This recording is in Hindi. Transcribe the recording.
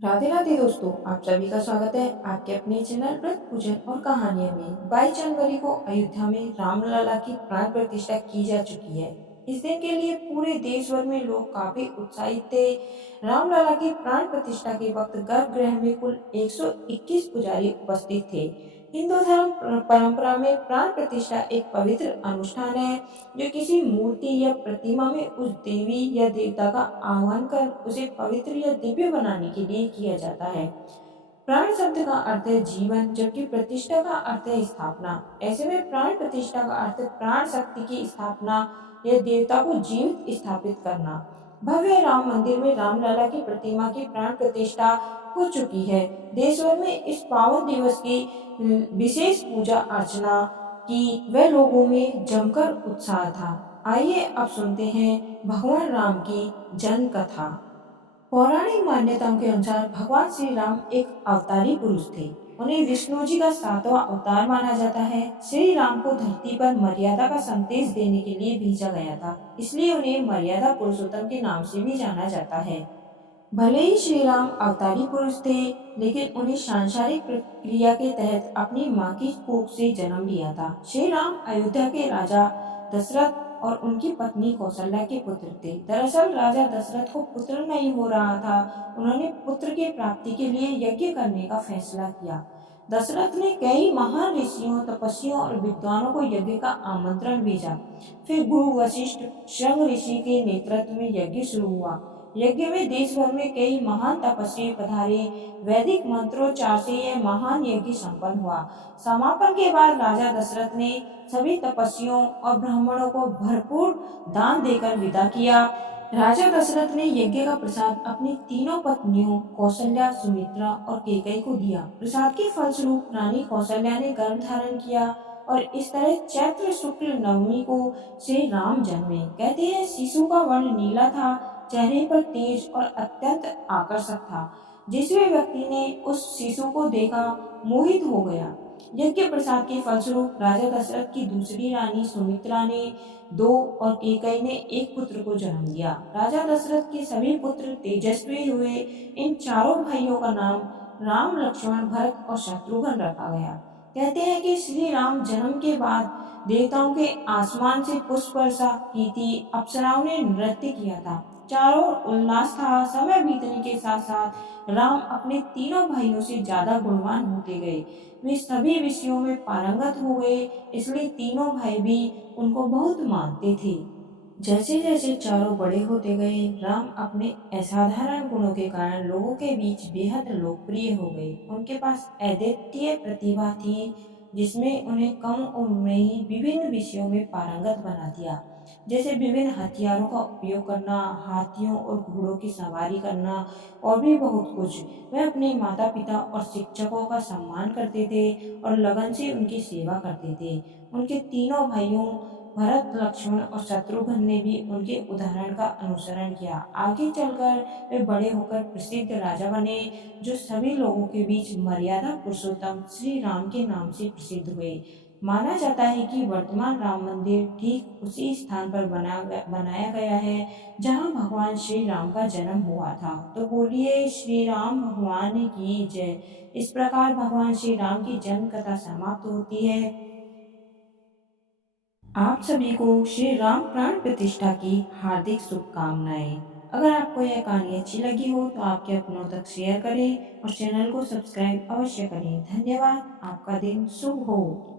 राधे राधे दोस्तों, आप सभी का स्वागत है आपके अपने चैनल व्रत पूजन और कहानियां में। 22 जनवरी को अयोध्या में रामलला की प्राण प्रतिष्ठा की जा चुकी है। इस दिन के लिए पूरे देश भर में लोग काफी उत्साहित थे। रामलला की प्राण प्रतिष्ठा के वक्त गर्भगृह में कुल 121 पुजारी उपस्थित थे। हिंदू धर्म परंपरा में प्राण प्रतिष्ठा एक पवित्र अनुष्ठान है जो किसी मूर्ति या प्रतिमा में उस देवी या देवता का आह्वान कर उसे पवित्र या दिव्य बनाने के लिए किया जाता है। प्राण शब्द का अर्थ है जीवन, जबकि प्रतिष्ठा का अर्थ है स्थापना। ऐसे में प्राण प्रतिष्ठा का अर्थ प्राण शक्ति की स्थापना या देवता को जीवित स्थापित करना। भव्य राम मंदिर में रामलला की प्रतिमा की प्राण प्रतिष्ठा हो चुकी है। देश भर में इस पावन दिवस की विशेष पूजा अर्चना की व लोगों में जमकर उत्साह था। आइए अब सुनते हैं भगवान राम की जन्म कथा। पौराणिक मान्यताओं के अनुसार भगवान श्री राम एक अवतारी पुरुष थे। उन्हें विष्णु जी का सातवां अवतार माना जाता है। श्री राम को धरती पर मर्यादा का संदेश देने के लिए भेजा गया था, इसलिए उन्हें मर्यादा पुरुषोत्तम के नाम से भी जाना जाता है। भले ही श्री राम अवतारी पुरुष थे, लेकिन उन्हें सांसारिक प्रक्रिया के तहत अपनी माँ की कोख से जन्म लिया था। श्री राम अयोध्या के राजा दशरथ और उनकी पत्नी कौशल्या के पुत्र थे। दरअसल राजा दशरथ को पुत्र नहीं हो रहा था। उन्होंने पुत्र की प्राप्ति के लिए यज्ञ करने का फैसला किया। दशरथ ने कई महान ऋषियों, तपस्वियों और विद्वानों को यज्ञ का आमंत्रण भेजा। फिर गुरु वशिष्ठ श्रृंग ऋषि के नेतृत्व में यज्ञ शुरू हुआ। यज्ञ में देश भर में कई महान तपस्वी पधारे। वैदिक मंत्रोच्चार से यह महान यज्ञ संपन्न हुआ। समापन के बाद राजा दशरथ ने सभी तपस्वियों और ब्राह्मणों को भरपूर दान देकर विदा किया। राजा दशरथ ने यज्ञ का प्रसाद अपनी तीनों पत्नियों कौशल्या, सुमित्रा और केकई को दिया। प्रसाद के फलस्वरूप रानी कौशल्या ने गर्भ धारण किया और इस तरह चैत्र शुक्ल नवमी को श्री राम जन्मे। कहते हैं शिशु का वर्ण नीला था, चेहरे पर तेज और अत्यंत आकर्षक था। जिस भी व्यक्ति ने उस शिशु को देखा मोहित हो गया। यज्ञ प्रसाद के फलस्वरूप राजा दशरथ की दूसरी रानी सुमित्रा ने दो और केकई ने एक पुत्र को जन्म दिया। राजा दशरथ के सभी पुत्र तेजस्वी हुए। इन चारों भाइयों का नाम राम, लक्ष्मण, भरत और शत्रुघ्न रखा गया। कहते हैं कि श्री राम जन्म के बाद देवताओं के आसमान से पुष्प वर्षा की थी। अप्सराओं ने नृत्य किया था। चारों ओर उल्लास था। समय बीतने के साथ साथ राम अपने तीनों भाइयों से ज्यादा गुणवान होते गए। वे सभी विषयों में पारंगत हो गए, इसलिए तीनों भाई भी उनको बहुत मानते थे। जैसे जैसे चारों बड़े होते गए, राम अपने असाधारण गुणों के कारण लोगों के बीच बेहद लोकप्रिय हो गए। उनके पास अद्वितीय प्रतिभा थी, जिसमें उन्हें कम उम्र में ही विभिन्न विषयों में पारंगत बना दिया। जैसे विभिन्न हथियारों का उपयोग करना, हाथियों और घोड़ों की सवारी करना और भी बहुत कुछ। वह अपने माता पिता और शिक्षकों का सम्मान करते थे और लगन से उनकी सेवा करते थे। उनके तीनों भाइयों भरत, लक्ष्मण और शत्रुघ्न ने भी उनके उदाहरण का अनुसरण किया। आगे चलकर वे बड़े होकर प्रसिद्ध राजा बने, जो सभी लोगों के बीच मर्यादा पुरुषोत्तम श्री राम के नाम से प्रसिद्ध हुए। माना जाता है कि वर्तमान राम मंदिर ठीक उसी स्थान पर बनाया गया है जहां भगवान श्री राम का जन्म हुआ था। तो बोलिए श्री राम भगवान की जय। इस प्रकार भगवान श्री राम की जन्म कथा समाप्त होती है। आप सभी को श्री राम प्राण प्रतिष्ठा की हार्दिक शुभकामनाएं। अगर आपको यह कहानी अच्छी लगी हो तो आपके अपनों तक शेयर करें और चैनल को सब्सक्राइब अवश्य करें। धन्यवाद। आपका दिन शुभ हो।